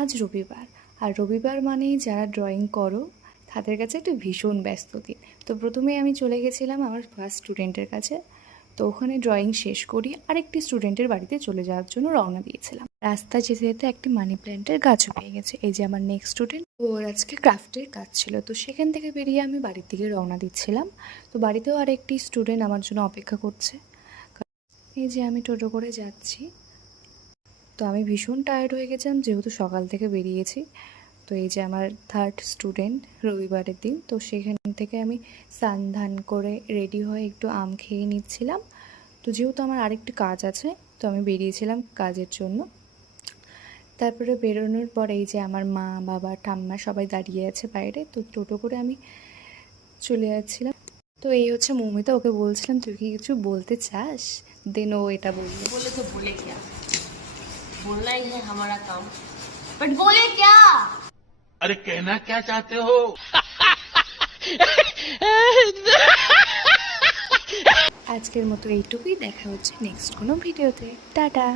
আজ রবিবার, আর রবিবার মানেই যারা ড্রয়িং করো তাদের কাছে একটা ভীষণ ব্যস্ত দিন। তো প্রথমেই আমি চলে গেছিলাম আমার ফার্স্ট স্টুডেন্টের কাছে। তো ওখানে ড্রয়িং শেষ করি আরেকটি স্টুডেন্টের বাড়িতে চলে যাওয়ার জন্য রওনা দিয়েছিলাম। রাস্তায় যেতে যেতে একটি মানি প্ল্যান্টের গাছও পেয়ে গেছে। এই যে আমার নেক্সট স্টুডেন্ট, ওর আজকে ক্রাফটের কাজ ছিল। তো সেখান থেকে বেরিয়ে আমি বাড়ির দিকে রওনা দিচ্ছিলাম। তো বাড়িতেও আরেকটি স্টুডেন্ট আমার জন্য অপেক্ষা করছে। এই যে আমি টোটো করে যাচ্ছি। তো আমি ভীষণ টায়ার্ড হয়ে গেছিলাম যেহেতু সকাল থেকে বেরিয়েছি। তো এই যে আমার থার্ড স্টুডেন্ট, রবিবারের দিন। তো সেখান থেকে আমি স্নান ধান করে রেডি হয়ে একটু আম খেয়ে নিচ্ছিলাম। তো যেহেতু আমার আরেকটি কাজ আছে, তো আমি বেরিয়েছিলাম কাজের জন্য। তারপরে বেরোনোর পর এই যে আমার মা, বাবা, ঠাম্মা সবাই দাঁড়িয়ে আছে বাইরে। তো টোটো করে আমি চলে যাচ্ছিলাম। তো এই হচ্ছে মৌমিতা, ওকে বলছিলাম তুই কি কিছু বলতে চাস, দেন ও এটা বললো। बोले तो बोले क्या, बोलना ही है हमारा काम, बट बोले क्या। अरे कहना क्या चाहते हो? আজকের মতো এইটুকুই, দেখা হচ্ছে নেক্সট কোনো ভিডিওতে। টাটা।